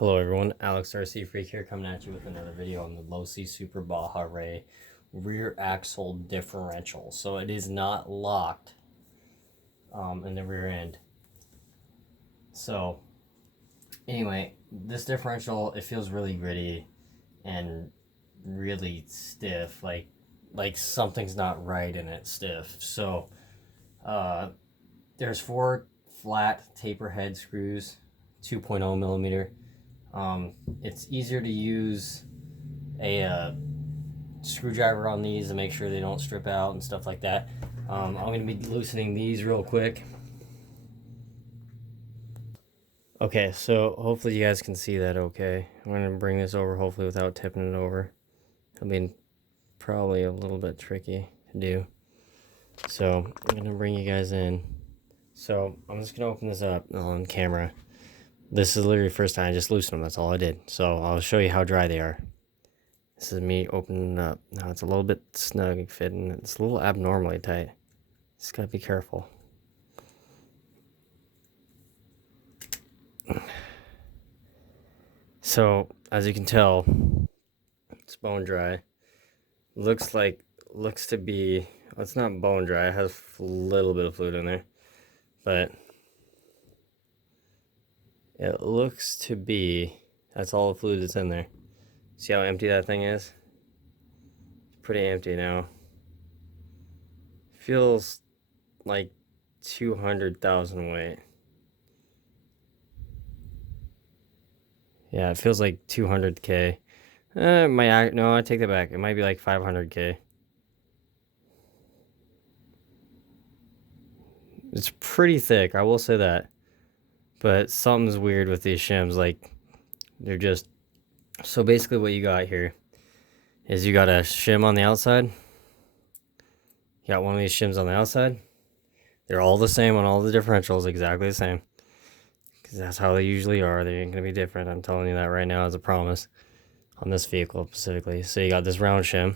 Hello everyone, Alex RC Freak here coming at you with another video on the Losi Super Baja Ray rear axle differential. So it is not locked in the rear end. So anyway, this differential, it feels really gritty and really stiff, like something's not right in it stiff. So there's 4 flat taper head screws, 2.0 millimeter. It's easier to use a screwdriver on these to make sure they don't strip out and stuff like that. I'm going to be loosening these real quick. Okay, so hopefully you guys can see that okay. I'm going to bring this over hopefully without tipping it over. I mean, probably a little bit tricky to do. So I'm going to bring you guys in. So I'm just going to open this up on camera. This is literally the first time I just loosened them. That's all I did. So I'll show you how dry they are. This is me opening it up. Now it's a little bit snug fitting. It's a little abnormally tight. Just gotta be careful. So as you can tell, it's bone dry. Looks to be, well, it's not bone dry. It has a little bit of fluid in there, but it looks to be, that's all the fluid that's in there. See how empty that thing is? It's pretty empty now. Feels like 200,000 weight. Yeah, it feels like 200K. No, I take that back. It might be like 500K. It's pretty thick, I will say that. But something's weird with these shims. Like, they're just... So basically what you got here is you got a shim on the outside. You got one of these shims on the outside. They're all the same on all the differentials, exactly the same. Because that's how they usually are. They ain't going to be different. I'm telling you that right now as a promise. On this vehicle specifically. So you got this round shim.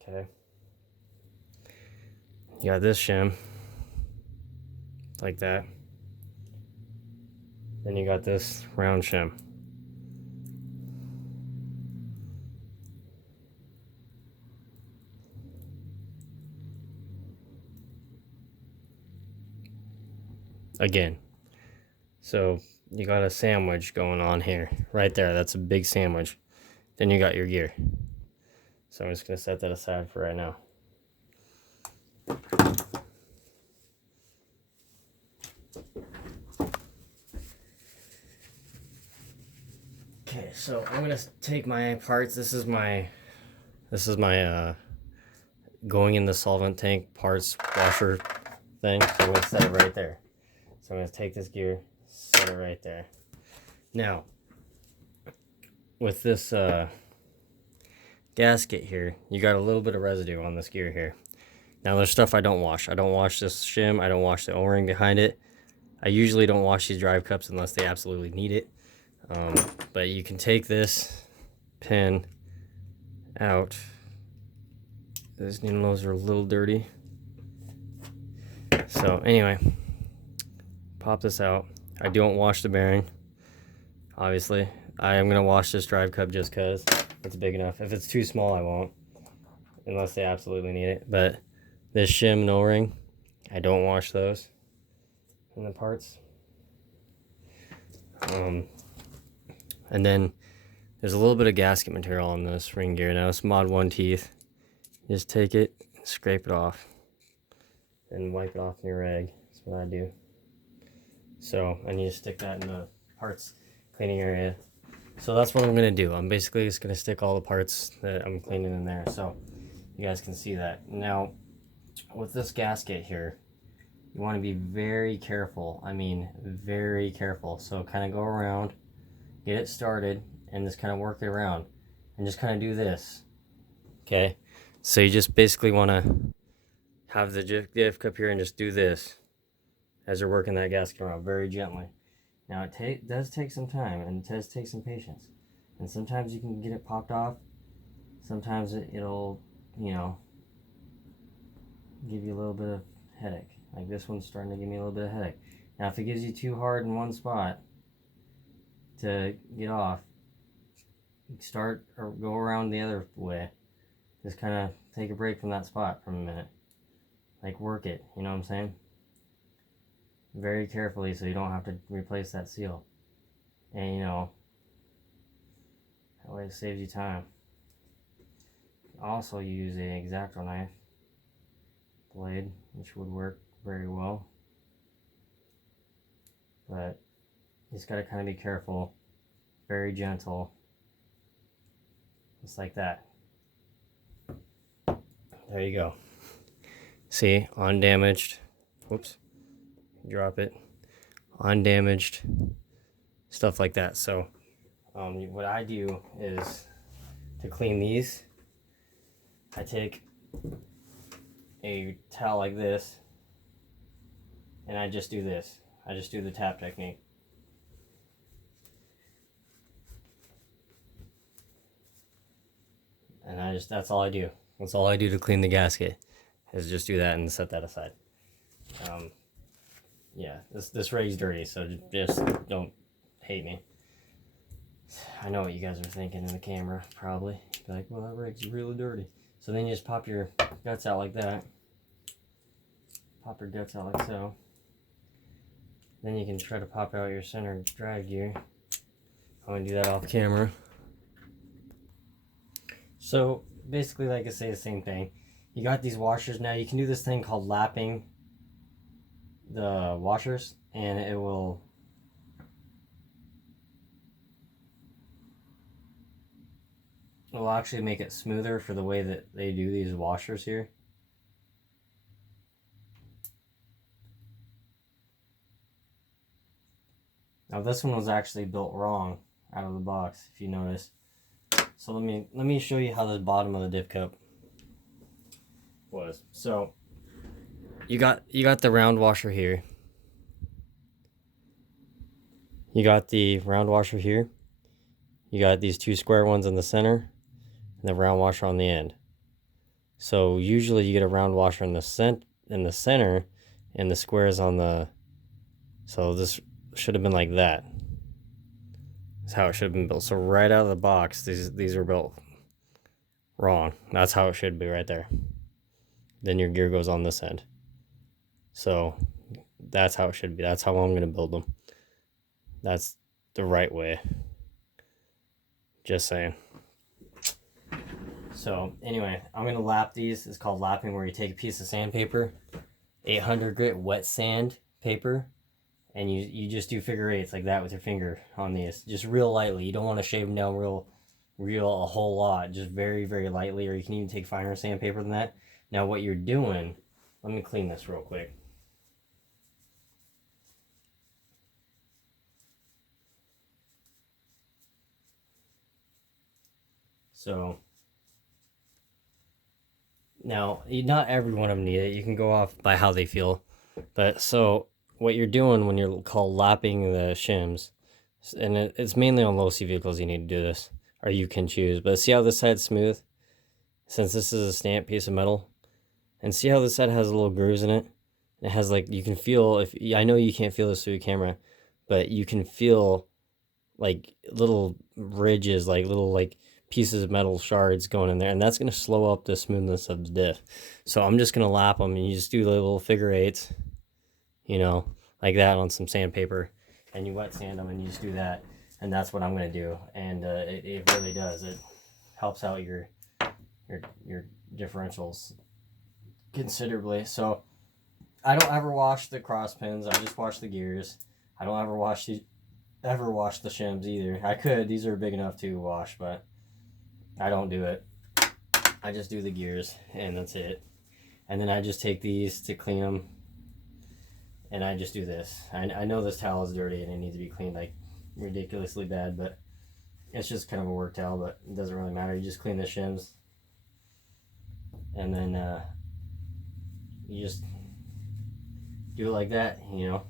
Okay. You got this shim. Like that. Then you got this round shim. Again. So you got a sandwich going on here. Right there. That's a big sandwich. Then you got your gear. So I'm just going to set that aside for right now. Okay, so I'm going to take my parts. This is my going in the solvent tank parts washer thing. So I'm going to set it right there. So I'm going to take this gear, set it right there. Now, with this gasket here, you got a little bit of residue on this gear here. Now there's stuff I don't wash. I don't wash this shim. I don't wash the O-ring behind it. I usually don't wash these drive cups unless they absolutely need it. But you can take this pin out. These needles are a little dirty. So anyway, pop this out. I don't wash the bearing, obviously. I am going to wash this drive cup just because it's big enough. If it's too small, I won't, unless they absolutely need it. But this shim and O-ring, I don't wash those in the parts. And then there's a little bit of gasket material on this ring gear. Now it's Mod 1 teeth. Just take it, scrape it off, and wipe it off in your rag. That's what I do. So, and you stick that in the parts cleaning area. So that's what I'm going to do. I'm basically just going to stick all the parts that I'm cleaning in there so you guys can see that. Now, with this gasket here, you want to be very careful. I mean, very careful. So kind of go around, get it started, and just kind of work it around. And just kind of do this. Okay? So you just basically want to have the diff cup here and just do this as you're working that gasket around very gently. Now it does take some time and it does take some patience. And sometimes you can get it popped off. Sometimes it'll, you know, give you a little bit of headache. Like this one's starting to give me a little bit of headache. Now if it gives you too hard in one spot, to get off, start or go around the other way. Just kind of take a break from that spot for a minute. Like work it, you know what I'm saying? Very carefully so you don't have to replace that seal. And you know, that way it saves you time. Also use a X-Acto knife blade, which would work very well. But you just gotta kind of be careful, very gentle, just like that. There you go. See, undamaged. Whoops, drop it. Undamaged, stuff like that. So what I do is to clean these, I take a towel like this and I just do this. I just do the tap technique. And that's all I do. That's all I do to clean the gasket, is just do that and set that aside. Yeah, this rig's dirty, so just don't hate me. I know what you guys are thinking in the camera, probably. You're like, well, that rig's really dirty. So then you just pop your guts out like that. Pop your guts out like so. Then you can try to pop out your center drive gear. I'm gonna do that off camera. So basically, like I say, the same thing. You got these washers now. You can do this thing called lapping the washers, and it'll actually make it smoother for the way that they do these washers here. Now this one was actually built wrong out of the box, if you notice. So let me show you how the bottom of the diff cup was. So you got the round washer here. You got the round washer here. You got these two square ones in the center and the round washer on the end. So usually you get a round washer in the center and the squares on the, so this should have been like that. That's how it should have been built. So right out of the box, these are built wrong. That's how it should be right there. Then your gear goes on this end. So that's how it should be. That's how I'm going to build them. That's the right way. Just saying. So anyway, I'm going to lap these. It's called lapping, where you take a piece of sandpaper, 800 grit wet sand paper, and you just do figure eights like that with your finger on these, just real lightly. You don't want to shave them down real a whole lot, just very, very lightly, or you can even take finer sandpaper than that. Now what you're doing, let me clean this real quick. So now, not every one of them need it. You can go off by how they feel. But so what you're doing when you're called lapping the shims, and it's mainly on Losi vehicles you need to do this, or you can choose. But see how this side's smooth? Since this is a stamped piece of metal. And see how this side has little grooves in it? It has like, you can feel, I know you can't feel this through the camera, but you can feel like little ridges, like little like pieces of metal shards going in there, and that's going to slow up the smoothness of the diff. So I'm just going to lap them, and you just do the little figure eights, you know, like that on some sandpaper, and you wet sand them, and you just do that, and that's what I'm going to do. And it really does. It helps out your differentials considerably. So I don't ever wash the cross pins. I just wash the gears. I don't ever wash the shims either. I could. These are big enough to wash, but I don't do it. I just do the gears, and that's it. And then I just take these to clean them, and I just do this. I know this towel is dirty and it needs to be cleaned like ridiculously bad, but it's just kind of a work towel, but it doesn't really matter. You just clean the shims, and then you just do it like that, you know.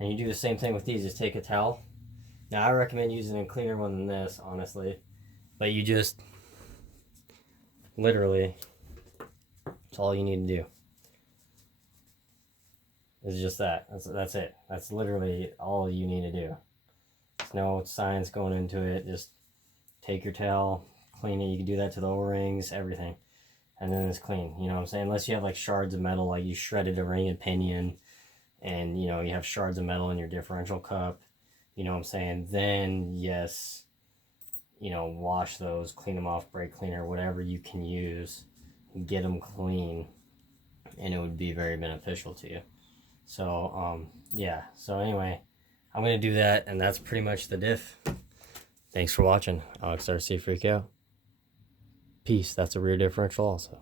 And you do the same thing with these. Just take a towel. Now I recommend using a cleaner one than this, honestly. But you just literally, that's all you need to do. It's just that. That's it. That's literally all you need to do. There's no science going into it. Just take your tail, clean it. You can do that to the O-rings, everything. And then it's clean, you know what I'm saying? Unless you have like shards of metal, like you shredded a ring and pinion, and you know, you have shards of metal in your differential cup, you know what I'm saying? Then, yes, you know, wash those, clean them off, brake cleaner, whatever you can use, get them clean, and it would be very beneficial to you. So, yeah. So anyway, I'm going to do that, and that's pretty much the diff. Thanks for watching. Alex RC Freak out. Peace. That's a rear differential also.